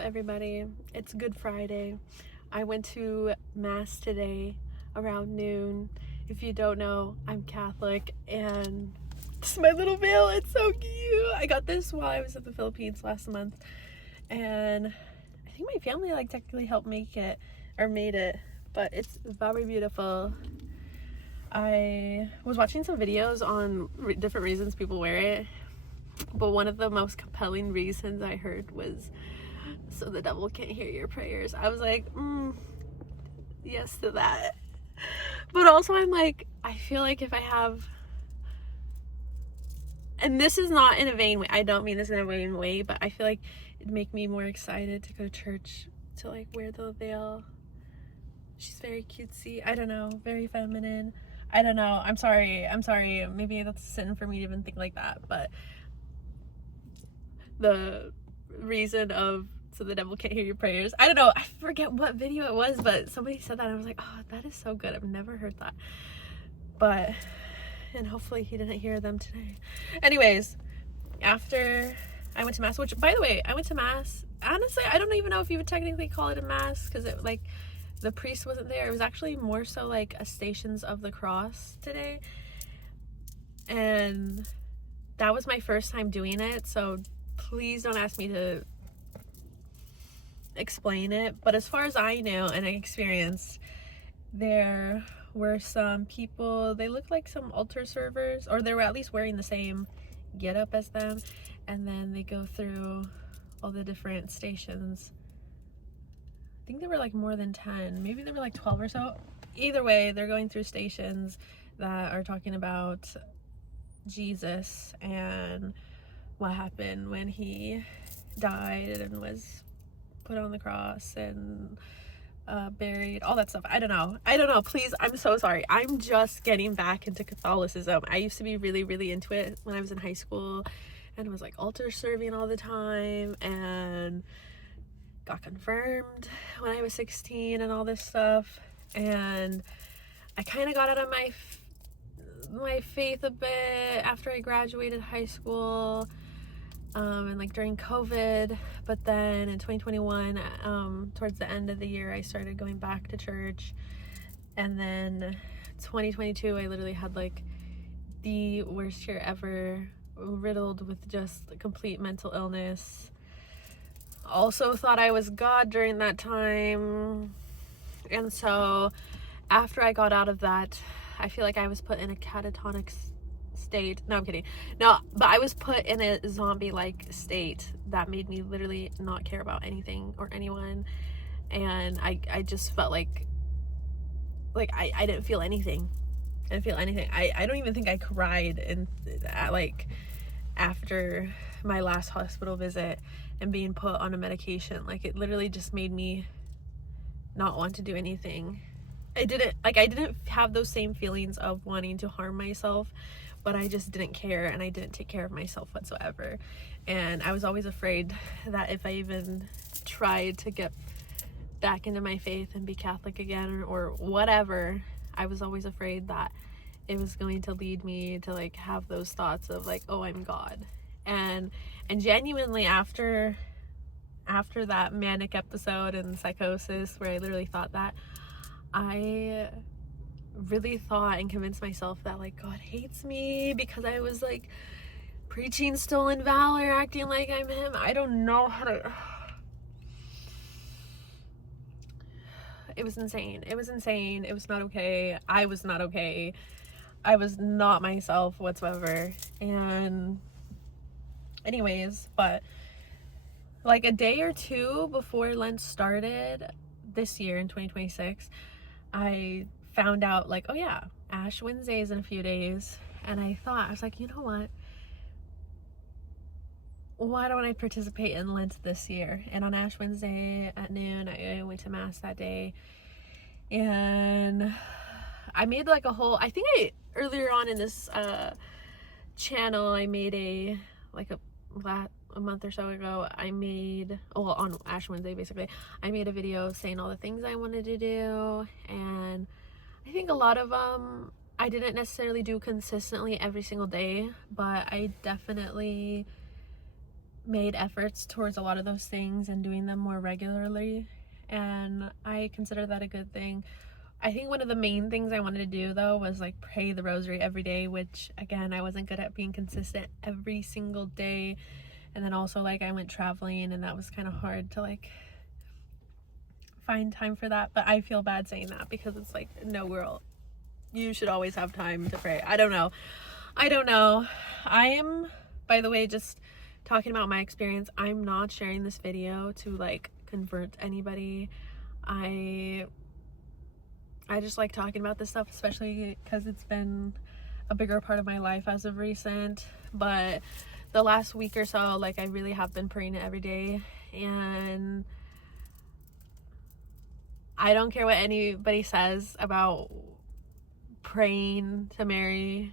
everybody. It's Good Friday. I went to Mass today around noon. If you don't know, I'm Catholic, and this is my little veil. It's so cute. I got this while I was in the Philippines last month, and I think my family technically helped make it, or made it, but it's very beautiful. I was watching some videos on different reasons people wear it, but one of the most compelling reasons I heard was so the devil can't hear your prayers. I was like, yes to that. But also I'm like, I feel like if I have, and this is not in a vain way, I don't mean this in a vain way, but I feel like it'd make me more excited to go to church, to wear the veil. She's very cutesy. I don't know, very feminine. I don't know. I'm sorry. Maybe that's a sin for me to even think like that, but the reason of so the devil can't hear your prayers, I don't know, I forget what video it was, but somebody said that and I was like, oh, that is so good. I've never heard that. But, and hopefully he didn't hear them today. Anyways, after I went to Mass, which, by the way, I went to Mass, honestly, I don't even know if you would technically call it a Mass, because it, the priest wasn't there. It was actually more so a Stations of the Cross today, and that was my first time doing it, so please don't ask me to explain it. But as far as I know and I experienced, there were some people, they looked like some altar servers, or they were at least wearing the same get up as them, and then they go through all the different stations. I think there were more than 10, maybe there were 12 or so. Either way, they're going through stations that are talking about Jesus and what happened when he died and was put on the cross and buried, all that stuff. I don't know, please, I'm so sorry. I'm just getting back into Catholicism. I used to be really, really into it when I was in high school, and was altar serving all the time, and got confirmed when I was 16 and all this stuff, and I kind of got out of my faith a bit after I graduated high school, and during COVID. But then in 2021, towards the end of the year, I started going back to church, and then 2022 I literally had the worst year ever, riddled with just complete mental illness. Also thought I was God during that time, and so after I got out of that, I feel like I was put in a catatonic state. No, I'm kidding. No, but I was put in a zombie-like state that made me literally not care about anything or anyone, and I just felt like I didn't feel anything. I don't even think I cried after my last hospital visit and being put on a medication. It literally just made me not want to do anything. I didn't have those same feelings of wanting to harm myself, but I just didn't care, and I didn't take care of myself whatsoever. And I was always afraid that if I even tried to get back into my faith and be Catholic again or whatever, I was always afraid that it was going to lead me to have those thoughts of oh, I'm God. And genuinely after that manic episode and psychosis where I literally thought that, I really thought and convinced myself that God hates me because I was preaching stolen valor, acting like I'm him. I don't know how to. It was insane. It was not okay. I was not okay. I was not myself whatsoever. And anyways, but a day or two before Lent started this year in 2026, I found out oh yeah, Ash Wednesday is in a few days, and I was you know what, why don't I participate in Lent this year? And on Ash Wednesday at noon, I went to Mass that day, and I made a whole, I think earlier on in this channel, I made a month or so ago, I made, on Ash Wednesday basically, I made a video saying all the things I wanted to do, and I think a lot of them I didn't necessarily do consistently every single day, but I definitely made efforts towards a lot of those things and doing them more regularly, and I consider that a good thing. I think one of the main things I wanted to do though was like pray the rosary every day, which again, I wasn't good at being consistent every single day. And then also like I went traveling, and that was kind of hard to like find time for that. But I feel bad saying that because it's like, no girl, you should always have time to pray. I don't know. I am, by the way, just talking about my experience. I'm not sharing this video to like convert anybody. I just like talking about this stuff, especially because it's been a bigger part of my life as of recent. But the last week or so, like I really have been praying it every day, and I don't care what anybody says about praying to Mary.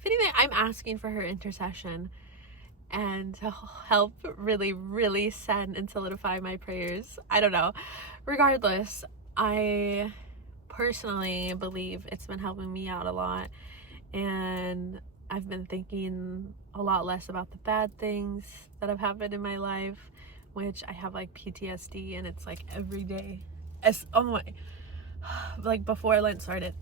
If anything, I'm asking for her intercession and to help really send and solidify my prayers. I don't know. Regardless, I personally believe it's been helping me out a lot, and I've been thinking a lot less about the bad things that have happened in my life, which I have like PTSD, and it's like every day. Like before Lent started,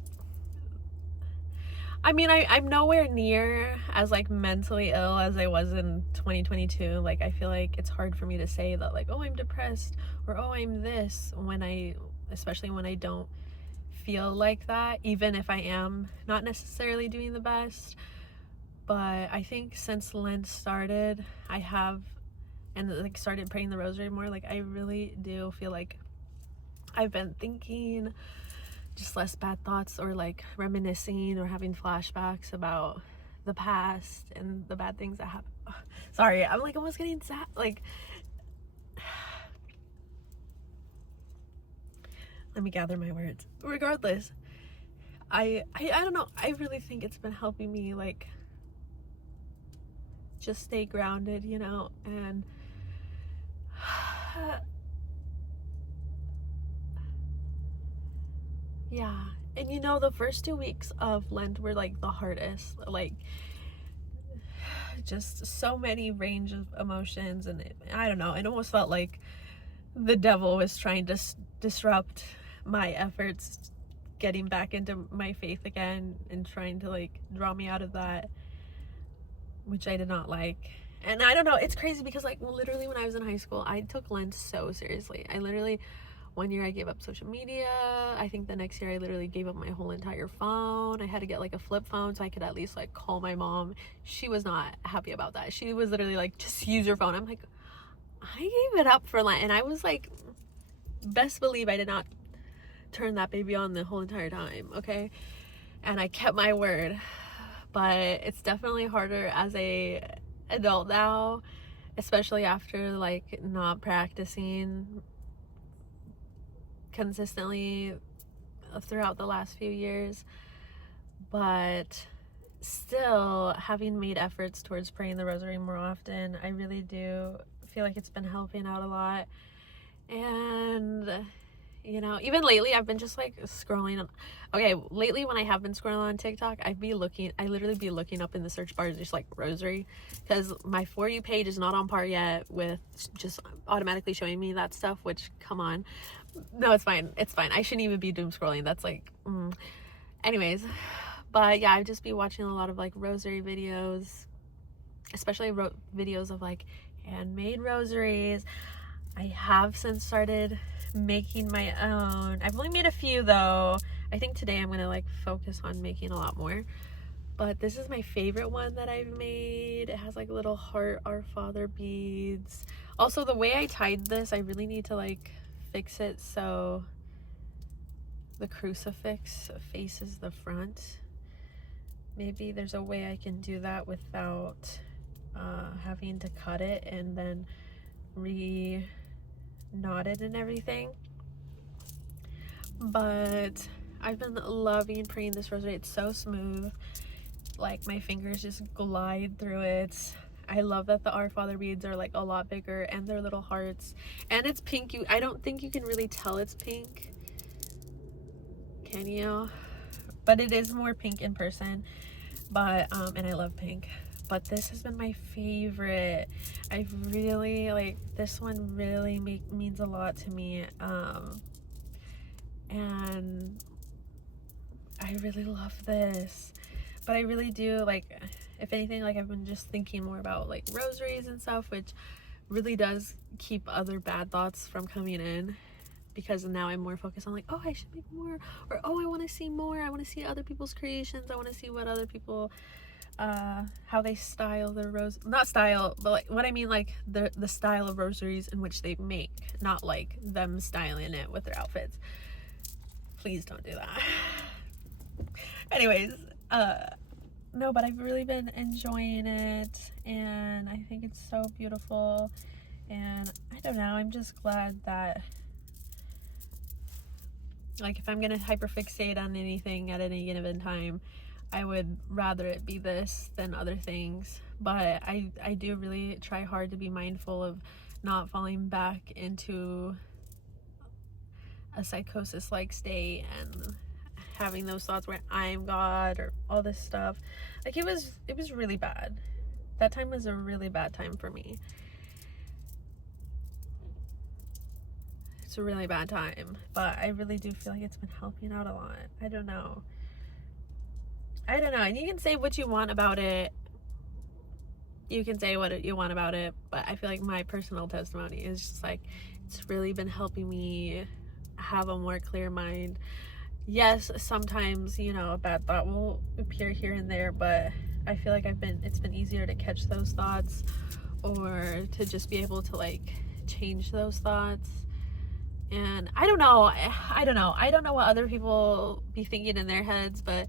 I mean, I'm nowhere near as like mentally ill as I was in 2022. Like I feel like it's hard for me to say that like, oh, I'm depressed or oh, I'm this, especially when I don't feel like that, even if I am not necessarily doing the best. But I think since Lent started, I have like started praying the rosary more. Like I really do feel like I've been thinking just less bad thoughts, or like reminiscing or having flashbacks about the past and the bad things that happened. Sorry, I'm like almost getting sad. Like, let me gather my words. Regardless, I don't know. I really think it's been helping me like just stay grounded, you know, and yeah. And you know, the first 2 weeks of Lent were like the hardest, like just so many range of emotions, and I don't know, it almost felt like the devil was trying to disrupt my efforts getting back into my faith again, and trying to like draw me out of that, which I did not like. And I don't know, it's crazy because like literally when I was in high school, I took Lent so seriously. I literally, one year I gave up social media. I think the next year I literally gave up my whole entire phone. I had to get like a flip phone so I could at least like call my mom. She was not happy about that. She was literally like, just use your phone. I'm like, I gave it up for Lent, and I was like, best believe I did not turn that baby on the whole entire time, okay? And I kept my word. But it's definitely harder as a adult now, especially after like not practicing consistently throughout the last few years. But still, having made efforts towards praying the rosary more often, I really do feel like it's been helping out a lot. And you know, even lately I've been just like scrolling. Okay, lately when I have been scrolling on TikTok, I literally be looking up in the search bars just like rosary, because my For You page is not on par yet with just automatically showing me that stuff, which, come on. No, it's fine, I shouldn't even be doom scrolling. That's like anyways. But yeah, I've just been watching a lot of like rosary videos, especially videos of like handmade rosaries. I have since started making my own. I've only made a few though. I think today I'm gonna like focus on making a lot more. But this is my favorite one that I've made. It has like little heart Our Father beads. Also, the way I tied this, I really need to like fix it so the crucifix faces the front. Maybe there's a way I can do that without having to cut it and then knot it and everything. But I've been loving praying this rosary. It's so smooth, like my fingers just glide through it. I love that the Our Father beads are like a lot bigger, and they're little hearts, and it's pink. I don't think you can really tell it's pink, can you? But it is more pink in person. But and I love pink, but this has been my favorite. I really like this one. Really means a lot to me, and I really love this. But I really do, like, if anything, like, I've been just thinking more about like rosaries and stuff, which really does keep other bad thoughts from coming in, because now I'm more focused on like, oh, I should make more, or oh, I want to see more, I want to see other people's creations, I want to see what other people how they style their not style, but like what I mean, like the style of rosaries in which they make, not like them styling it with their outfits. Please don't do that. Anyways, no, but I've really been enjoying it, and I think it's so beautiful, and I don't know, I'm just glad that, like, if I'm gonna hyperfixate on anything at any given time, I would rather it be this than other things. But I do really try hard to be mindful of not falling back into a psychosis-like state and having those thoughts where I'm God or all this stuff. Like, it was really bad. That time was a really bad time for me. It's a really bad time, but I really do feel like it's been helping out a lot. I don't know, and you can say what you want about it. You can say what you want about it, but I feel like my personal testimony is just like, it's really been helping me have a more clear mind. Yes, sometimes, you know, a bad thought will appear here and there, but I feel like it's been easier to catch those thoughts, or to just be able to like change those thoughts. And I don't know what other people be thinking in their heads, but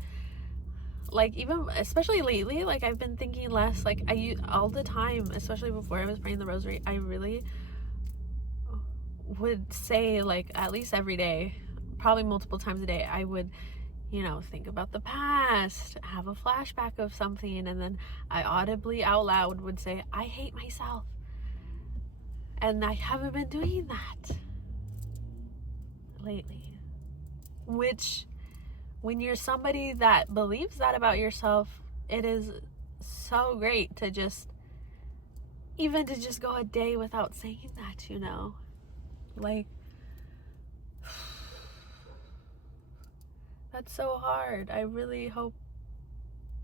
like, even especially lately, like, I've been thinking less. Like, all the time, especially before I was praying the rosary, I really would say, like, at least every day, probably multiple times a day, I would, you know, think about the past, have a flashback of something, and then I audibly out loud would say, I hate myself. And I haven't been doing that lately, which, when you're somebody that believes that about yourself, it is so great to just go a day without saying that, you know? Like, that's so hard. I really hope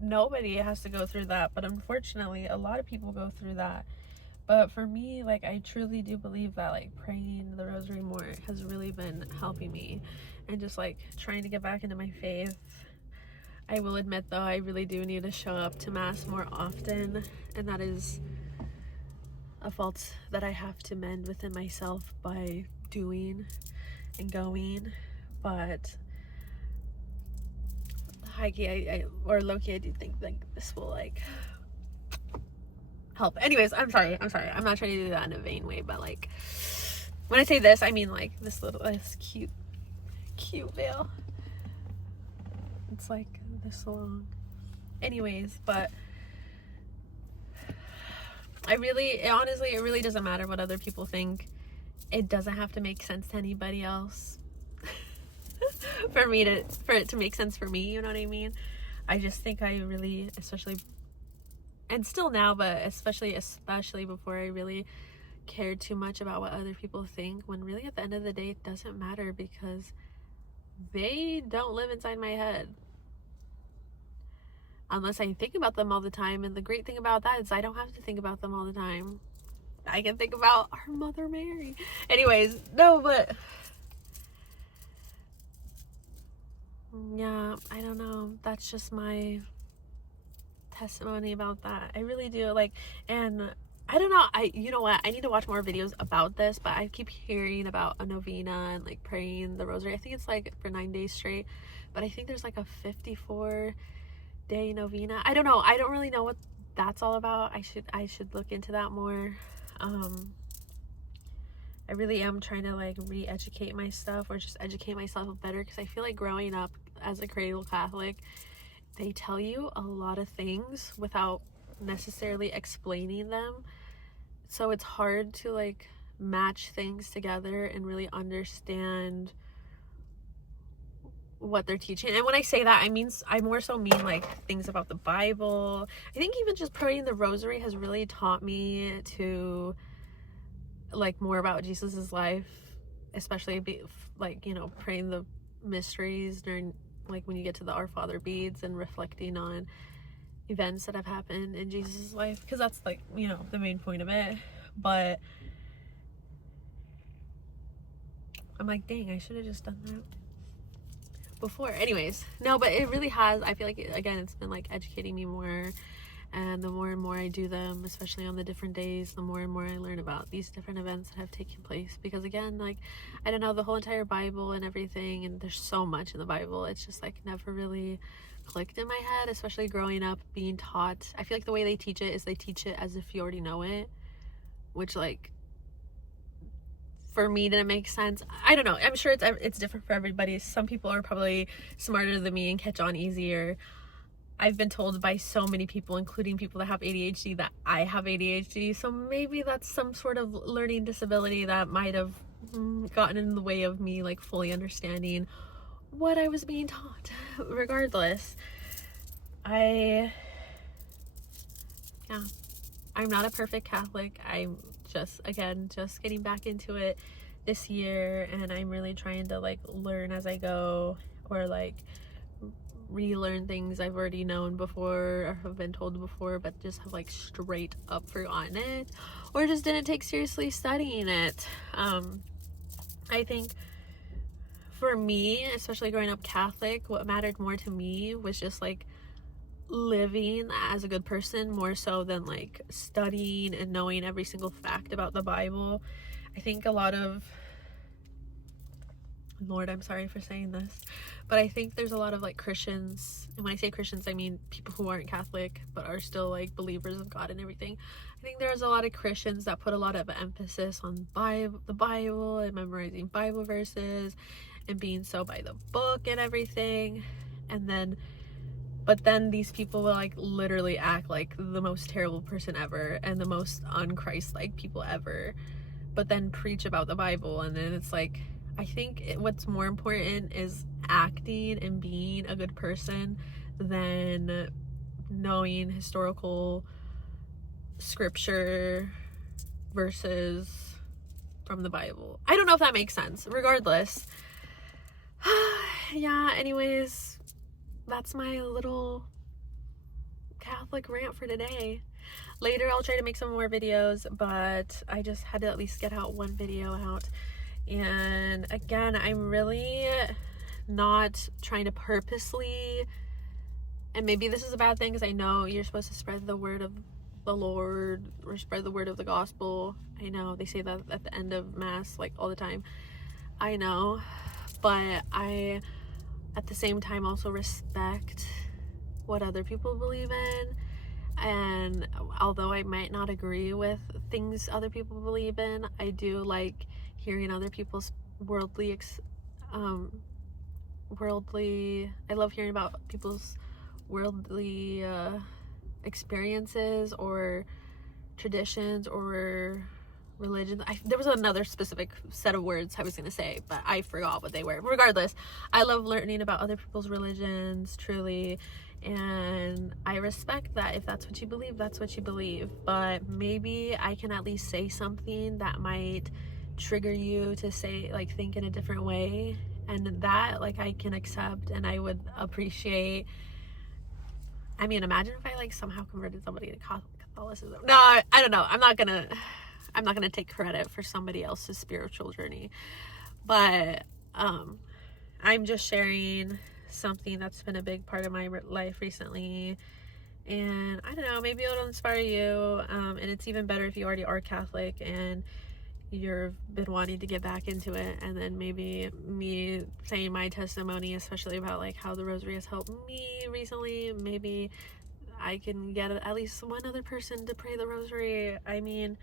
nobody has to go through that, but unfortunately, a lot of people go through that. But for me, like, I truly do believe that, like, praying the rosary more has really been helping me, and just like trying to get back into my faith. I will admit, though, I really do need to show up to mass more often, and that is a fault that I have to mend within myself by doing and going. But high-key, or low-key, I do think like this will like help. Anyways, I'm sorry, I'm not trying to do that in a vain way, but like, when I say this, I mean like this cute veil. It's like this long. Anyways, but honestly, it really doesn't matter what other people think. It doesn't have to make sense to anybody else for it to make sense for me, you know what I mean? I just think I really, especially, and still now, but especially before, I really cared too much about what other people think, when really at the end of the day it doesn't matter, because they don't live inside my head unless I think about them all the time. And the great thing about that is I don't have to think about them all the time. I can think about our Mother Mary. Anyways, no, but yeah, I don't know, that's just my testimony about that. I really do like, and I don't know, you know what, I need to watch more videos about this, but I keep hearing about a novena and like praying the rosary. I think it's like for 9 days straight, but I think there's like a 54-day novena. I don't know, I don't really know what that's all about. I should look into that more. I really am trying to like re-educate my stuff, or just educate myself better, because I feel like growing up as a cradle Catholic, they tell you a lot of things without necessarily explaining them, so it's hard to like match things together and really understand what they're teaching. And when I say that, I more so mean like things about the Bible. I think even just praying the rosary has really taught me to like more about Jesus's life, especially like, you know, praying the mysteries during, like, when you get to the Our Father beads and reflecting on events that have happened in Jesus's life, because that's like, you know, the main point of it. But I'm like, dang, I should have just done that before. Anyways, no, but it really has. I feel like again, it's been like educating me more, and the more and more I do them, especially on the different days, the more and more I learn about these different events that have taken place. Because again, like, I don't know, the whole entire Bible and everything, and there's so much in the Bible, it's just like never really clicked in my head, especially growing up being taught. I feel like the way they teach it is they teach it as if you already know it, which, like, for me didn't make sense. I don't know, I'm sure it's different for everybody. Some people are probably smarter than me and catch on easier. I've been told by so many people, including people that have ADHD, that I have ADHD, so maybe that's some sort of learning disability that might have gotten in the way of me like fully understanding what I was being taught. Regardless, I'm not a perfect Catholic. I'm just getting back into it this year, and I'm really trying to like learn as I go, or like relearn things I've already known before or have been told before, but just have like straight up forgotten it, or just didn't take seriously studying it. I think for me, especially growing up Catholic, what mattered more to me was just like living as a good person, more so than like studying and knowing every single fact about the Bible. I think a lot of, Lord, I'm sorry for saying this, but I think there's a lot of like Christians, and when I say Christians, I mean people who aren't Catholic but are still like believers of God and everything. I think there's a lot of Christians that put a lot of emphasis on the Bible and memorizing Bible verses and being so by the book and everything, but then these people will like literally act like the most terrible person ever and the most un-Christ-like people ever, but then preach about the Bible. And then it's like, I think what's more important is acting and being a good person than knowing historical scripture verses from the Bible. I don't know if that makes sense. Regardless, yeah, anyways, that's my little Catholic rant for today. Later I'll try to make some more videos, but I just had to at least get out one video out. And again, I'm really not trying to purposely, and maybe this is a bad thing because I know you're supposed to spread the word of the Lord or spread the word of the gospel. I know they say that at the end of Mass like all the time, I know, but I at the same time also respect what other people believe in. And although I might not agree with things other people believe in, I do like hearing other people's worldly I love hearing about people's worldly experiences or traditions or religion. There was another specific set of words I was going to say, but I forgot what they were. Regardless, I love learning about other people's religions, truly, and I respect that. If that's what you believe, that's what you believe, but maybe I can at least say something that might trigger you to say, like, think in a different way, and that, like, I can accept and I would appreciate. I mean, imagine if I, like, somehow converted somebody to Catholicism. No, I don't know. I'm not gonna take credit for somebody else's spiritual journey, but I'm just sharing something that's been a big part of my life recently, and I don't know, maybe it'll inspire you, and it's even better if you already are Catholic and you've been wanting to get back into it, and then maybe me saying my testimony, especially about like how the rosary has helped me recently, maybe I can get at least one other person to pray the rosary. I mean,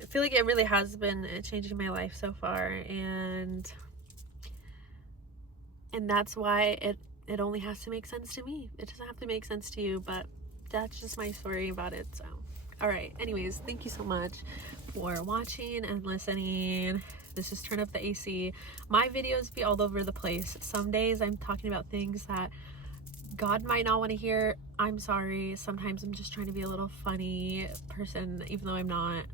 I feel like it really has been changing my life so far, and that's why it only has to make sense to me. It doesn't have to make sense to you, but that's just my story about it. So all right, anyways, thank you so much for watching and listening. This is Turn Up the AC. My videos be all over the place. Some days I'm talking about things that God might not want to hear. I'm sorry. Sometimes I'm just trying to be a little funny person, even though I'm not.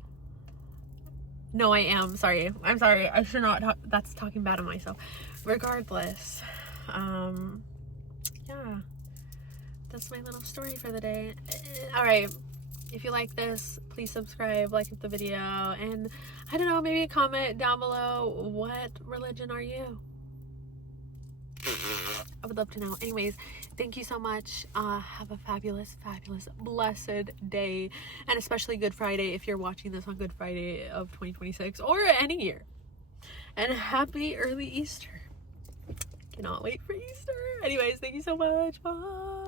No, I am. Sorry. I'm sorry. I should not that's talking bad of myself. Regardless. Yeah. That's my little story for the day. Alright. If you like this, please subscribe, like the video, and I don't know, maybe comment down below, what religion are you? I would love to know. Anyways, thank you so much. Have a fabulous, blessed day, and especially Good Friday if you're watching this on Good Friday of 2026 or any year. And happy early Easter. Cannot wait for Easter. Anyways, thank you so much. Bye.